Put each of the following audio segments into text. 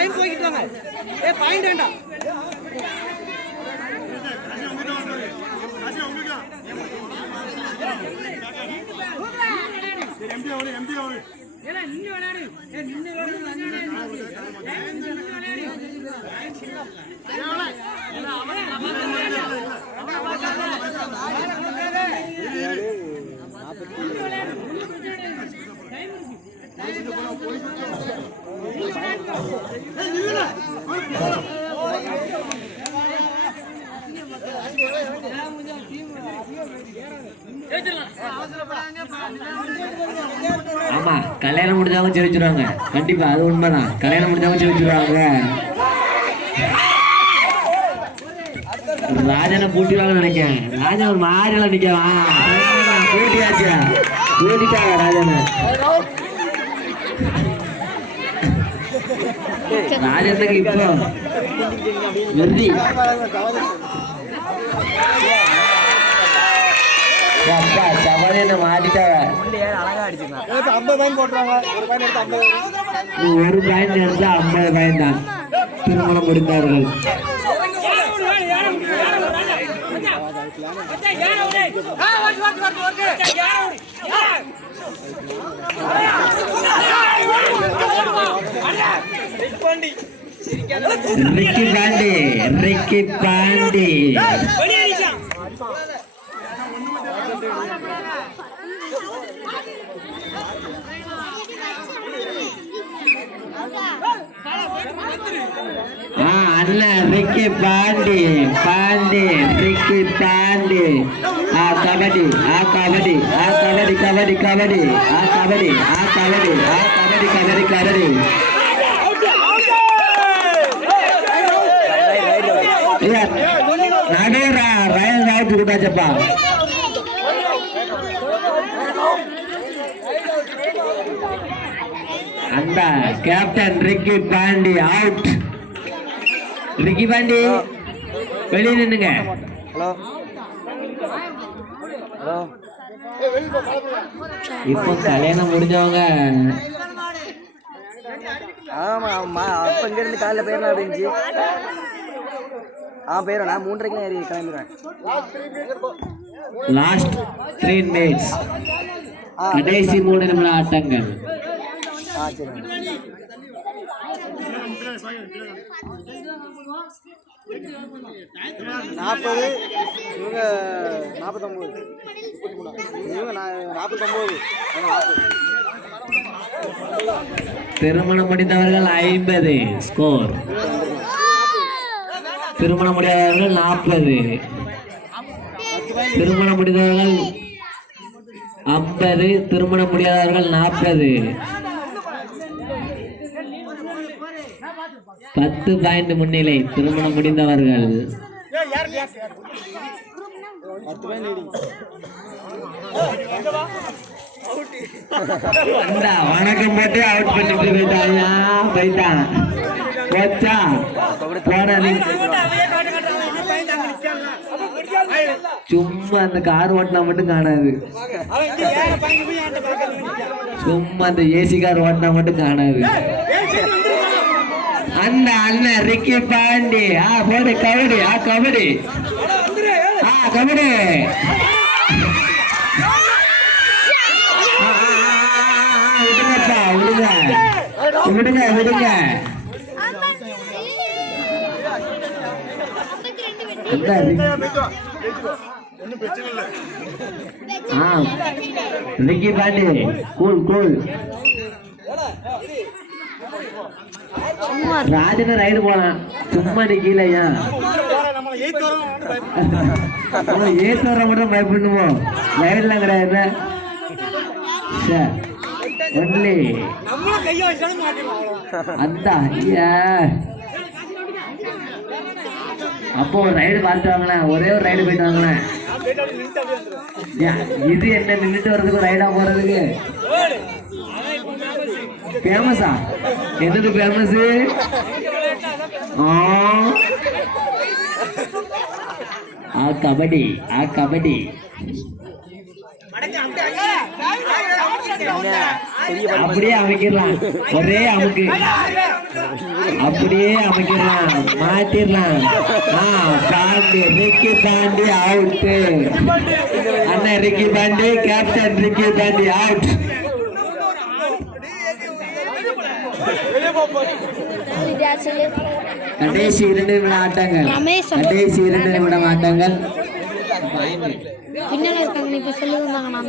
Time போய்கிட்டு வாங்க. Point வேண்டாம். ஆமா, கல்யாணம் முடிஞ்சவங்க ஜெயிச்சிருவாங்க. கண்டிப்பா அது உண்மைதான். கல்யாணம் முடிஞ்சவங்க ஜெயிச்சிருவாங்க. ராஜனை பூட்டிடுவாங்க நினைக்கிறேன். ராஜன் ஒரு மாறில நிக்கலாம். பூட்டியாச்சு, பூட்டிட்டாங்க ராஜனை. ராஜனுக்கு இப்போ வெறி. அப்பா சவாலியை மாட்டிட்டாங்க. ஒரு பாயிண்ட் எடுத்தா 50 பாயிண்ட் தான். திருமணம் முடிந்தார்கள். Ricky Pandi, Ricky Pandi. அண்ணன் ரிக்கி பாண்டி, பாண்டி ரிக்கி பாண்டி. கபடி, கபடி, கபடி, கபடி, கபடி, கபடி, கபடி, கபடி, கபடி, கபடி. நடுரா ரயில் ராய்ட்டு கூட்டாச்சப்பா. அந்த captain Ricky Pandi out. Ricky Pandi வெளியே நின்னுங்க. இப்போ கல்யாணம் முடிஞ்சவங்க. ஆமா ஆமா, அப்ப இங்க இருந்து காலைல போயிடலாம் அப்படின்ச்சு. போயிடும். நான் 3:30 ஏறி கிளம்பிடுவேன். லாஸ்ட் 3 மினிட்ஸ், கடைசி 3 நிமிட ஆட்டங்கள். சரி. 40 இவங்க 49 இவங்க 49. திருமணம் முடிந்தவர்கள் 50 ஸ்கோர். திருமணம் முடியாதவர்கள் 40. திருமணம் முடிந்தவர்கள் 50. திருமணம் முடியாதவர்கள் 40. 10 பாயிண்ட் முன்னிலை. திருமணம் முடிந்தவர்கள் வணக்கம் போட்டு அவுட் பண்ணிட்டு போயிட்டான். போச்சா சும்மா அந்த கார் ஓட்டினா மட்டும் காணாது. சும்மா அந்த ஏசி கார் ஓட்டினா மட்டும் காணாது. அந்த அண்ணன் ரிக்கி பாண்டி போடு கபடி, கபடி, கபடி. விடுங்கப்பா, விடுங்க விடுங்க விடுங்க. Ricky Pandi cool cool. ராஜன ரைடு போலாம். சும்மா நிக்கலையா? ஏத்து வர மட்டும் பயப்படுவோம். ரைடுலாம் கிடையாது. ஒன்லி அதான். அப்போ ஒரு ரைடு பார்த்துட்டு வாங்களேன். ஒரே ஒரு ரைடு போயிட்டு வாங்களேன். இது என்ன நின்றுட்டு வர்றதுக்கு ரைடா போறதுக்கு ஃபேமஸா? என்னது ஃபேமஸ்? கபடி, கபடி. அப்படியே அமைக்கிடலாம், ஒரே அமுக்கு, அப்படியே அமைக்கிடலாம், மாத்திரலாம். Pandi Ricky Pandi out. அண்ணன் Ricky Pandi, captain Ricky Pandi out. கடைசி 2 நிமிட ஆட்டங்கள், கடைசி 2 நிமிட ஆட்டங்கள்.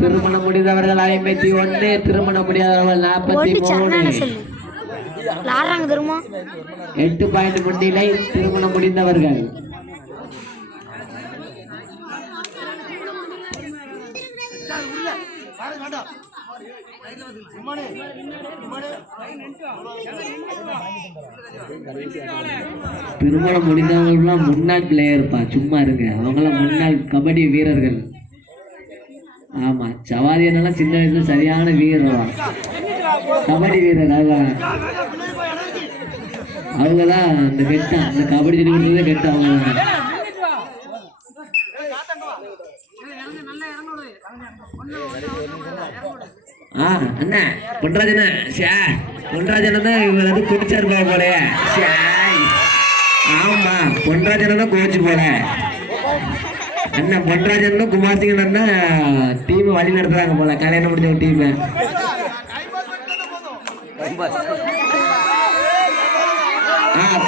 திருமணம் முடிந்தவர்கள் 51, திருமணம் முடியாதவர்கள் 43. 8 பாயிண்ட் முன்னிலை திருமணம் முடிந்தவர்கள். திருமணம் முடிந்தவங்கலாம் முன்னாள் பிளேயர்ப்பா, சும்மா இருங்க. அவங்களாம் முன்னாள் கபடி வீரர்கள். ஆமா, சவாதியெல்லாம் சின்ன வயசுல சரியான வீரர், கபடி வீரர். அவங்கதான் அந்த கெட்ட, அந்த கபடி சொல்லி கொடுத்ததே கெட்ட அவங்க. அண்ணா பொன்ராஜன பொன்ராஜன தான் இவர் வந்து குடிச்சாருப்பா போல. ஆமா, பொன்ராஜன தான் கோச்சு போல. அண்ணா பொன்ராஜன் குமார் சிங் அண்ணா டீம் வழி நடத்துறாங்க போல, கல்யாணம் முடிஞ்ச ஒரு டீம்.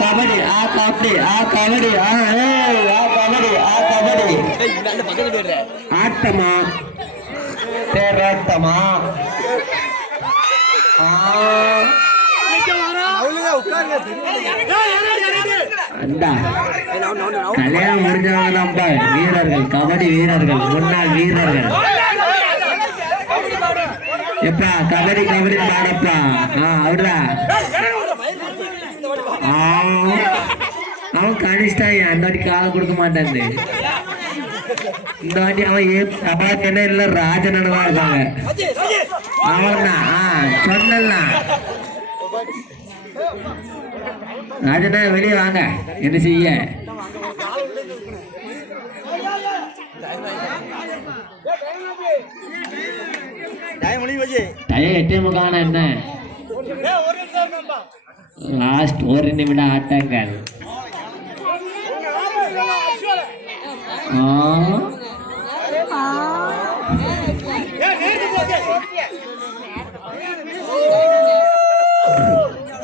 கபடி கபடி கபடி கபடி ஆட்டமா தேரோட்டமா? கல்யாணம் முடிஞ்சவங்க தான்ப்பா வீரர்கள், கபடி வீரர்கள், முன்னாள் வீரர்கள். எப்பா கபடி கபடி பாடப்பா. அவரா அவன் கனிஷ்டான், அந்த வாட்டி காலை கொடுக்க மாட்டான். இந்த வாட்டி அவன் என்ன இல்லை, ராஜனவா இருப்பாங்க. அவன்தான் சொன்னலாம். ராஜனா வெளியே வாங்க, என்ன செய்ய? டயம் 8:45 என்ன? லாஸ்ட் 1 நிமிட ஆட்டங்கள்.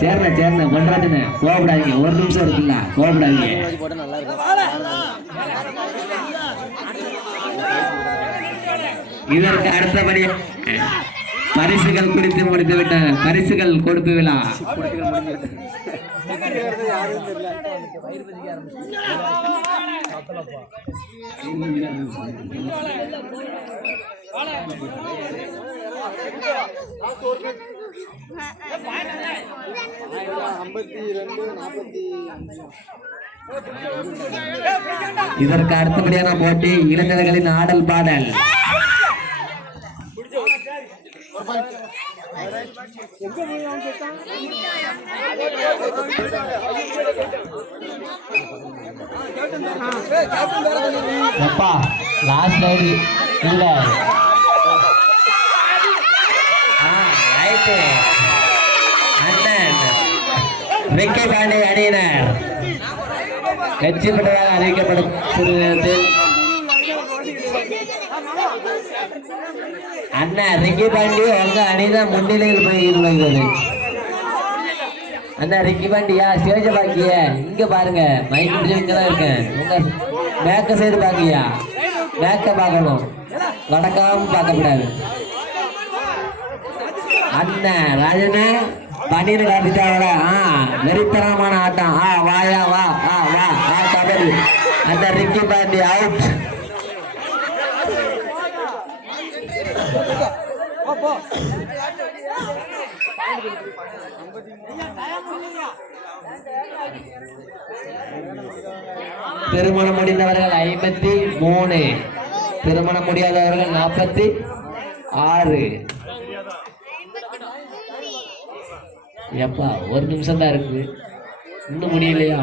சேர்ன பண்றாதுன்னு கோபப்படாதீங்க, 1 நிமிஷம் இருக்குல்ல, கோபப்படாதீங்க. இதற்கு அடுத்தபடி பரிசுகள் குறித்து முடித்து விட்ட பரிசுகள் கொடுப்பு விழா. இதற்கு அடுத்தபடியான போட்டி இளைஞர்களின் ஆடல் பாடல். அப்பா லாஸ்ட் லைன் இல்ல, அண்ணன் ரிக்கி பாண்டி அணியினர் வெற்றி பெற்றதாக அறிவிக்கப்படும். அண்ணா ரிக்கி பாண்டி உங்க அணிதான் முன்னிலையில் போயிருந்தது. அண்ணா ரிக்கி பாண்டியா ஸ்டேஜ பாக்கிய இங்க பாருங்க, மைக் இங்கதான் இருக்கேன். உங்க மேக்க சைடு பாக்கியா, மேக்க பார்க்கணும், வடக்காம பார்க்கக்கூடாது. அண்ணன் ராஜன பன்னீர் காட்டிட்டாங்கள, வெறித்தனமான ஆட்டம். வாயா வா வா கபடி. அந்த ரிக்கி பாண்டி அவுட். திருமணம் முடிந்தவர்கள் 53, திருமணம் முடியாதவர்கள் 46. எப்பா 1 நிமிஷம் தான் இருக்கு, இன்னும் முடியலையா?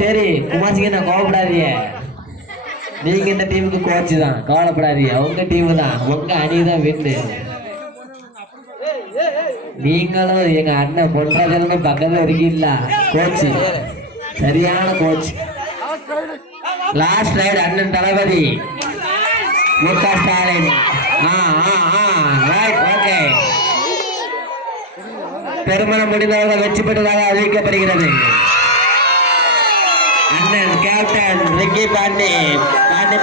சரி குமார் சிங், நான் கோவப்படாதீங்க. நீங்க இந்த டீமுக்கு கோச் தான், கவலைப்படாதீங்க. உங்க டீம் தான், உங்க அணி தான் வின்னு. நீங்களும் எங்க அண்ணன் பொன்ராஜனும் பக்கத்துல இருக்கீங்களா? கோச் சரியான கோச். லாஸ்ட் ரைட் அண்ணன் தளபதி முக ஸ்டாலின். Right, okay. திருமணம் முடிந்தவர்கள் வெற்றி பெற்றதாக அறிவிக்கப்படுகிறது. அண்ணன் கேப்டன் ரிக்கி பாண்டி பாண்டி